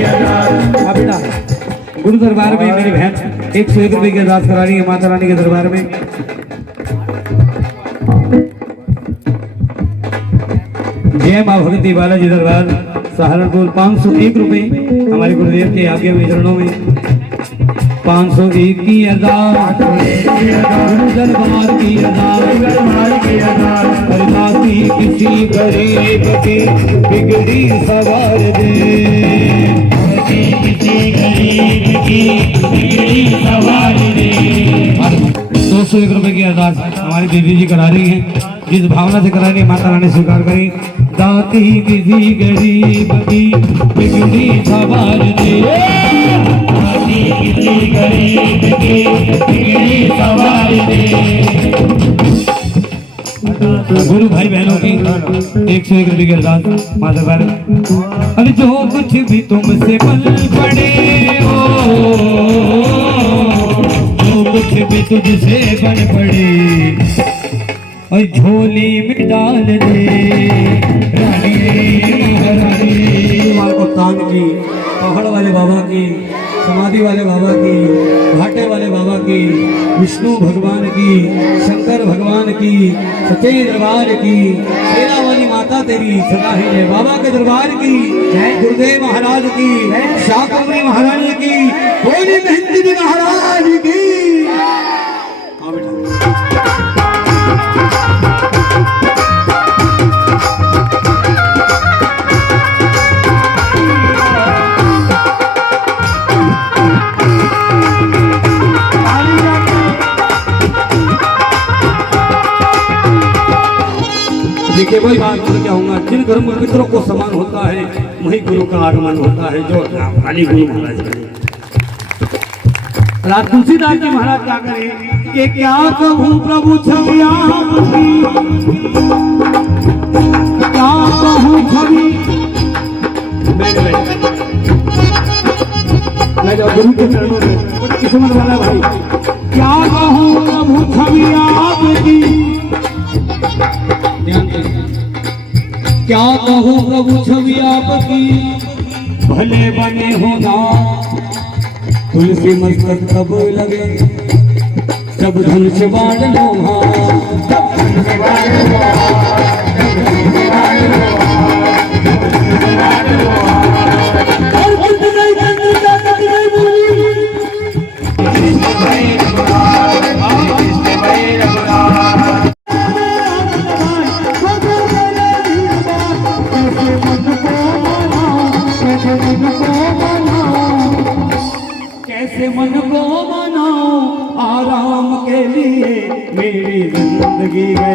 बेटा गुरु दरबार में मेरी बहन 101 रुपए की अरदास करा रही है माता रानी के दरबार में। जय माँ भगवती बालाजी दरबार सहारनपुर 501 रुपए हमारे गुरुदेव के आगे हुए चरणों में 501 की अरदास दरबार की अरदास किसी गरीब की बिगड़ी सवार दे, किसी गरीब की बिगड़ी सवार दे। 201 रुपए की अरदास हमारी दीदी जी करा रही हैं, जिस भावना से करा रही है माता रानी स्वीकार करी। दाती किसी गरीब की बिगड़ी सवार दे, किसी गरीब की बिगड़ी सवार दे। गुरु भाई बहनों की 101 रुपए की अरदास माता रानी। अरे जो कुछ भी तुमसे पल पड़े हो, जो कुछ भी तुझसे बन पड़े और झोली में डाल दे रानी रानी। तान की पहाड़ वाले बाबा की, समाधि वाले बाबा की, घाटे वाले बाबा की, विष्णु भगवान की, शंकर भगवान की, सच्चे दरबार की, शेरा वाली माता तेरी सदा ही है। बाबा के दरबार की जय, गुरुदेव महाराज की, शाकंभरी महारानी की, बोली मेहंदी महाराज की। देखिए वही बात बोल के आऊंगा, जिन घरों में मित्रों को समान होता है वही गुरु का आगमन होता है, जो खाली गुरु महाराज करे। रात तुलसीदास जी महाराज क्या करे कि क्या कहूँ प्रभु छवि आपकी, क्या कहूँ छवि मैं जब गुरु के चरणों में बड़ा किस्मत वाला भाई। क्या कहूँ प्रभु छवि आपकी, क्या कहूँ प्रभु छवि आपकी, भले बने हो ना तुलसी मस्तक तब लगे, जब धन से बाढ़ लो मन को बनाओ आराम के लिए, मेरी जिंदगी है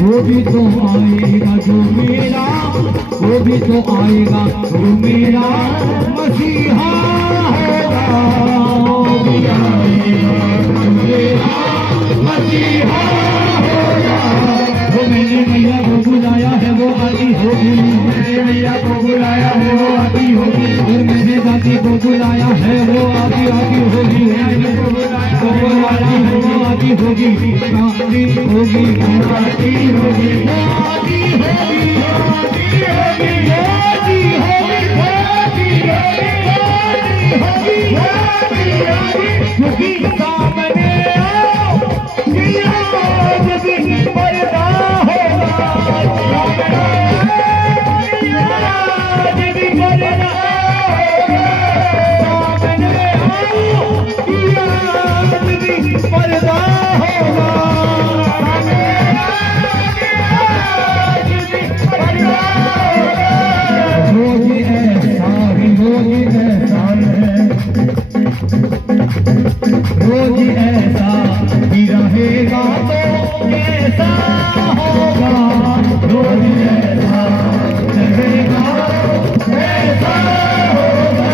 वो भी तो आएगा जो मेरा, वो भी तो आएगा जो मेरा मसीहा होगा, वो भी आएगा जो मेरा मसीहा होगा। आती होगी, मैंने मैया को बुलाया है वो आती होगी, और मैंने दादी को बुलाया है वो आती होगी, मैंने को बुलाया तो वो आती है वो आती होगी, आती होगी, आती होगी, आती होगी, आती होगी, आती होगी, आती होगी, क्योंकि सामने आओ कि आज भी पर्दा होगा, आज भी पर्दा होगा, सामने आओ कि आज भी पर्दा होगा, आज भी पर्दा होगा, रोज ऐसा ही रोज ऐसा है, रोज ऐसा ही रहेगा तो कैसा होगा, रोज ऐसा रहेगा ऐसा होगा,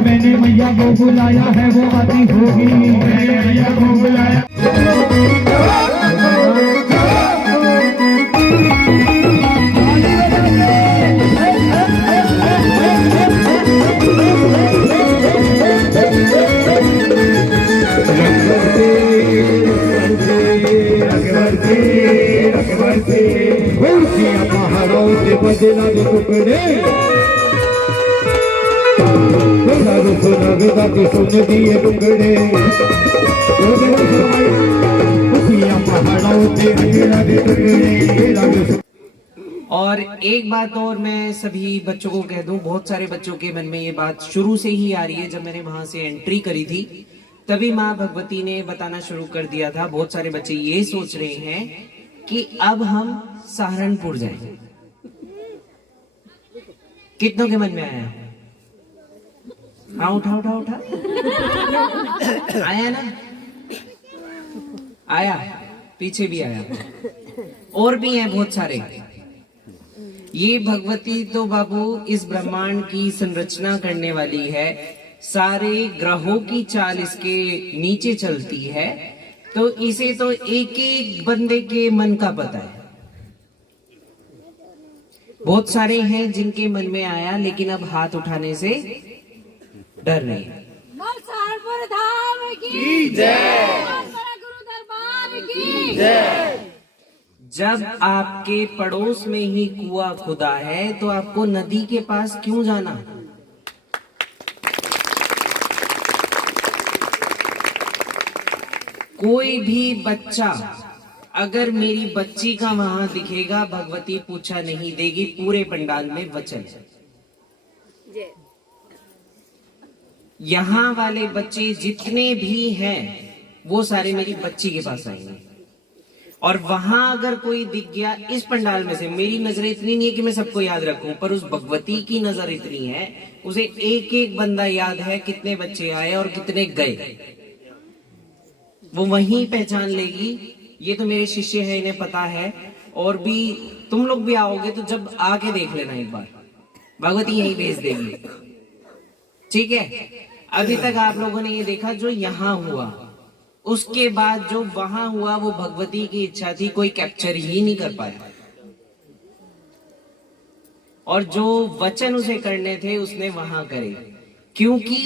मैंने मैया को बुलाया है वो आती होगी, मैंने मैया को बुलाया पहाड़ों से बदला जो टुकड़े सुना के सुन दिए टुकड़े, पहाड़ों से बदला जो टुकड़े। और एक बात और मैं सभी बच्चों को कह दूं, बहुत सारे बच्चों के मन में ये बात शुरू से ही आ रही है। जब मैंने वहां से एंट्री करी थी तभी माँ भगवती ने बताना शुरू कर दिया था। बहुत सारे बच्चे ये सोच रहे हैं कि अब हम सहारनपुर जाएं। कितनों के मन में आया? हाँ, उठा उठा उठा। आया ना? आया, पीछे भी आया, और भी हैं बहुत सारे। ये भगवती तो बाबू इस ब्रह्मांड की संरचना करने वाली है, सारे ग्रहों की चाल इसके नीचे चलती है, तो इसे तो एक एक बंदे के मन का पता है। बहुत सारे हैं जिनके मन में आया, लेकिन अब हाथ उठाने से डर रहे हैं। सहारनपुर धाम की जय, गुरु दरबार की जय। जब आपके पड़ोस में ही कुआं खुदा है तो आपको नदी के पास क्यों जाना? कोई भी बच्चा अगर मेरी बच्ची का वहां दिखेगा, भगवती पूछा नहीं देगी, पूरे पंडाल में वचन। यहाँ वाले बच्चे जितने भी हैं वो सारे मेरी बच्ची के पास आएंगे। और वहां अगर कोई दिख गया इस पंडाल में से, मेरी नजर इतनी नहीं है कि मैं सबको याद रखूं, पर उस भगवती की नजर इतनी है, उसे एक एक बंदा याद है कितने बच्चे आए और कितने गए। वो वहीं पहचान लेगी, ये तो मेरे शिष्य है, इन्हें पता है। और भी तुम लोग भी आओगे तो जब आके देख लेना एक बार, भगवती यहीं भेज देगी, ठीक है? अभी तक आप लोगों ने ये देखा जो यहाँ हुआ, उसके बाद जो वहां हुआ वो भगवती की इच्छा थी, कोई कैप्चर ही नहीं कर पाया। और जो वचन उसे करने थे उसने वहां करे, क्योंकि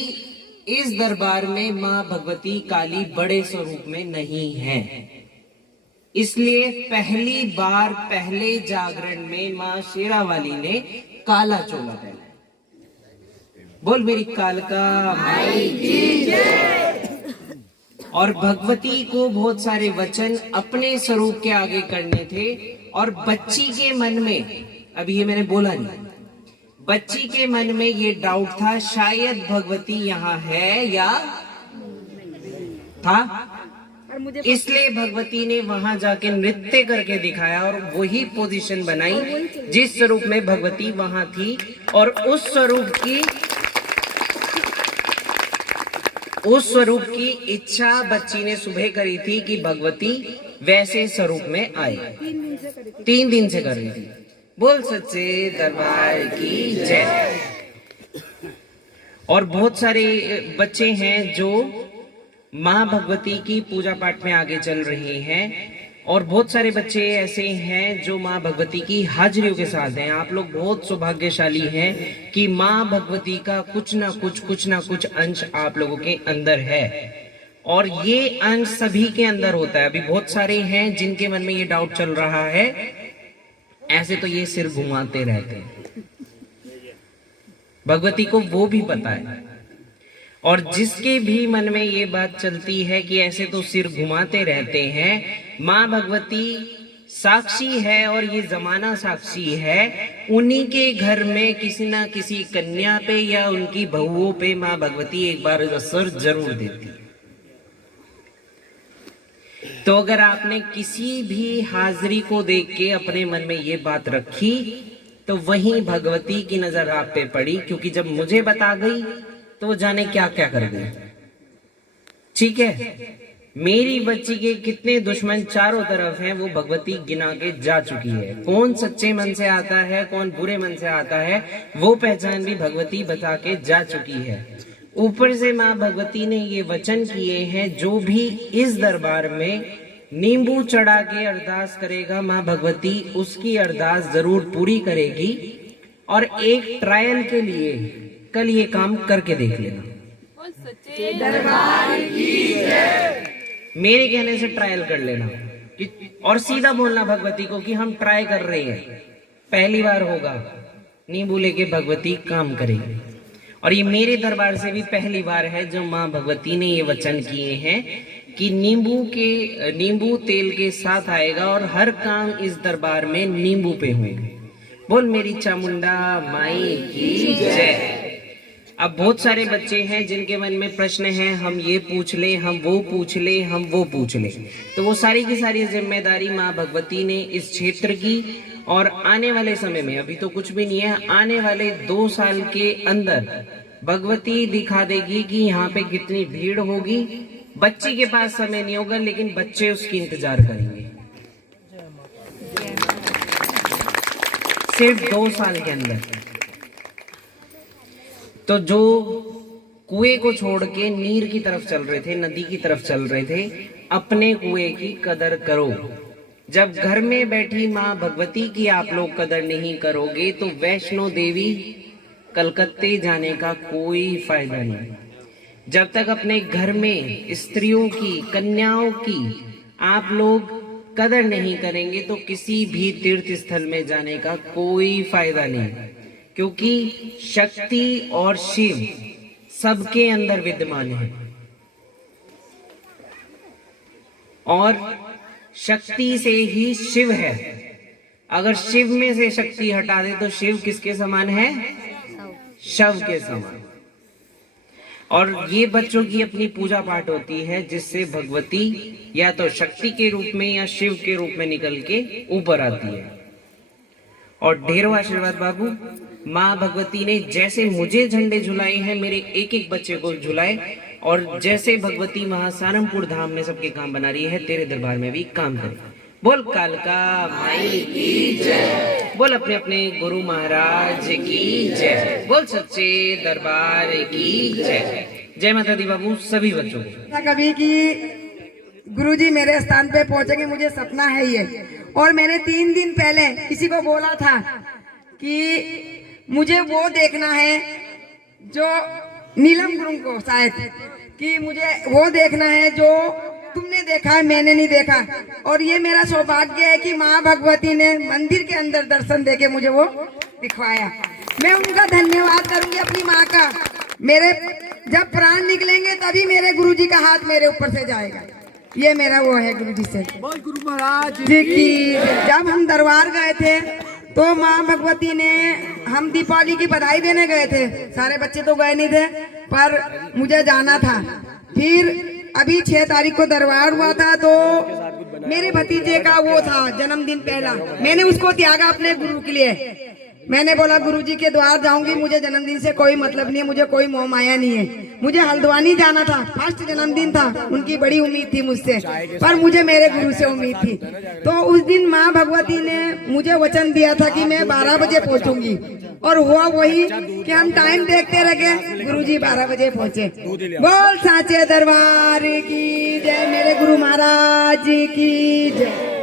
इस दरबार में माँ भगवती काली बड़े स्वरूप में नहीं है। इसलिए पहली बार पहले जागरण में माँ शेरावाली ने काला चोला पहना। बोल मेरी कालका माई की जय। और भगवती को बहुत सारे वचन अपने स्वरूप के आगे करने थे, और बच्ची के मन में, अभी ये मैंने बोला नहीं, बच्ची के मन में ये डाउट था शायद भगवती यहाँ है या था, इसलिए भगवती ने वहां जाके नृत्य करके दिखाया और वही पोजीशन बनाई जिस स्वरूप में भगवती वहां थी। और उस स्वरूप की इच्छा बच्ची ने सुबह करी थी कि भगवती वैसे स्वरूप में आए। 3 दिन से कर रही थी। बोल सच्चे दरबार की जय। और बहुत सारे बच्चे हैं जो माँ भगवती की पूजा पाठ में आगे चल रहे हैं, और बहुत सारे बच्चे ऐसे हैं जो माँ भगवती की हाजिरियों के साथ हैं। आप लोग बहुत सौभाग्यशाली हैं कि माँ भगवती का कुछ ना कुछ अंश आप लोगों के अंदर है, और ये अंश सभी के अंदर होता है। अभी बहुत सारे हैं जिनके मन में ये डाउट चल रहा है, ऐसे तो ये सिर घुमाते रहते हैं, भगवती को वो भी पता है। और जिसके भी मन में ये बात चलती है कि ऐसे तो सिर घुमाते रहते हैं, माँ भगवती साक्षी है और ये जमाना साक्षी है। उन्हीं के घर में किसी ना किसी कन्या पे या उनकी बहुओं पे माँ भगवती एक बार असर जरूर देती। तो अगर आपने किसी भी हाजिरी को देख के अपने मन में ये बात रखी तो वहीं भगवती की नजर आप पे पड़ी, क्योंकि जब मुझे बता गई तो जाने क्या क्या कर गई। ठीक है, मेरी बच्ची के कितने दुश्मन चारों तरफ हैं वो भगवती गिना के जा चुकी है। कौन सच्चे मन से आता है, कौन बुरे मन से आता है, वो पहचान भी भगवती बता के जा चुकी है। ऊपर से माँ भगवती ने ये वचन किए हैं, जो भी इस दरबार में नींबू चढ़ा के अरदास करेगा माँ भगवती उसकी अरदास जरूर पूरी करेगी। और एक ट्रायल के लिए कल ये काम करके देख लेना। मेरे कहने से ट्रायल कर लेना और सीधा बोलना भगवती को कि हम ट्राई कर रहे हैं, पहली बार होगा, नींबू लेके भगवती काम करेगी। और ये मेरे दरबार से भी पहली बार है जो माँ भगवती ने ये वचन किए हैं कि नींबू तेल के साथ आएगा और हर काम इस दरबार में नींबू पे होंगे। बोल मेरी चामुंडा माई की जय। अब बहुत सारे बच्चे हैं जिनके मन में प्रश्न है, हम ये पूछ ले, हम वो पूछ ले, हम वो पूछ ले। तो वो सारी की सारी जिम्मेदारी माँ भगवती ने इस क्षेत्र की, और आने वाले समय में, अभी तो कुछ भी नहीं है, आने वाले 2 साल के अंदर भगवती दिखा देगी कि यहाँ पे कितनी भीड़ होगी। बच्ची के पास समय नहीं होगा, लेकिन बच्चे उसकी इंतजार करेंगे। सिर्फ 2 साल के अंदर। तो जो कुएं को छोड़ के नीर की तरफ चल रहे थे, नदी की तरफ चल रहे थे, अपने कुएं की कदर करो। जब घर में बैठी माँ भगवती की आप लोग कदर नहीं करोगे तो वैष्णो देवी कलकत्ते जाने का कोई फायदा नहीं। जब तक अपने घर में स्त्रियों की, कन्याओं की आप लोग कदर नहीं करेंगे तो किसी भी तीर्थ स्थल में जाने का कोई फायदा नहीं, क्योंकि शक्ति और शिव सबके अंदर विद्यमान है। और शक्ति से ही शिव है। अगर शिव में से शक्ति हटा दे तो शिव किसके समान है? शव के समान। और ये बच्चों की अपनी पूजा पाठ होती है जिससे भगवती या तो शक्ति के रूप में या शिव के रूप में निकल के ऊपर आती है। और ढेरों आशीर्वाद बाबू। माँ भगवती ने जैसे मुझे झंडे झुलाए हैं, मेरे एक एक बच्चे को झुलाए, और जैसे भगवती महासारमपुर धाम में सबके काम बना रही है, तेरे दरबार में भी काम करे। बोल कालका माई की जय। बोल अपने अपने गुरु महाराज की जय। बोल सच्चे दरबार की जय। जय माता दी बाबू सभी बच्चों को। कभी कि गुरुजी मेरे स्थान पे पहुंचेंगे, मुझे सपना है ये। और मैंने 3 दिन पहले किसी को बोला था कि मुझे वो देखना है जो नीलम गुरु को, शायद कि मुझे वो देखना है जो तुमने देखा है, मैंने नहीं देखा। और ये मेरा सौभाग्य है कि माँ भगवती ने मंदिर के अंदर दर्शन देके मुझे वो दिखवाया। मैं उनका धन्यवाद करूंगी, अपनी माँ का। मेरे जब प्राण निकलेंगे तभी मेरे गुरुजी का हाथ मेरे ऊपर से जाएगा। ये मेरा वो है गुरुजी से। गुरु महाराज जी की जब हम दरबार गए थे तो माँ भगवती ने, हम दीपावली की बधाई देने गए थे, सारे बच्चे तो गए नहीं थे पर मुझे जाना था। फिर अभी 6 तारीख को दरबार हुआ था तो मेरे भतीजे का वो था जन्मदिन पहला, मैंने उसको त्यागा अपने गुरु के लिए। मैंने बोला गुरुजी के द्वार जाऊंगी, मुझे जन्मदिन से कोई मतलब नहीं है, मुझे कोई मोह माया नहीं है। मुझे हल्द्वानी जाना था, फर्स्ट जन्मदिन था, उनकी बड़ी उम्मीद थी मुझसे, पर मुझे मेरे गुरु से उम्मीद थी। तो उस दिन माँ भगवती ने मुझे वचन दिया था कि मैं 12 बजे पहुंचूंगी, और हुआ वही कि हम टाइम देखते रहे, गुरुजी 12 बजे पहुंचे। बोल साचे दरबार की जय, मेरे गुरु महाराज की जय।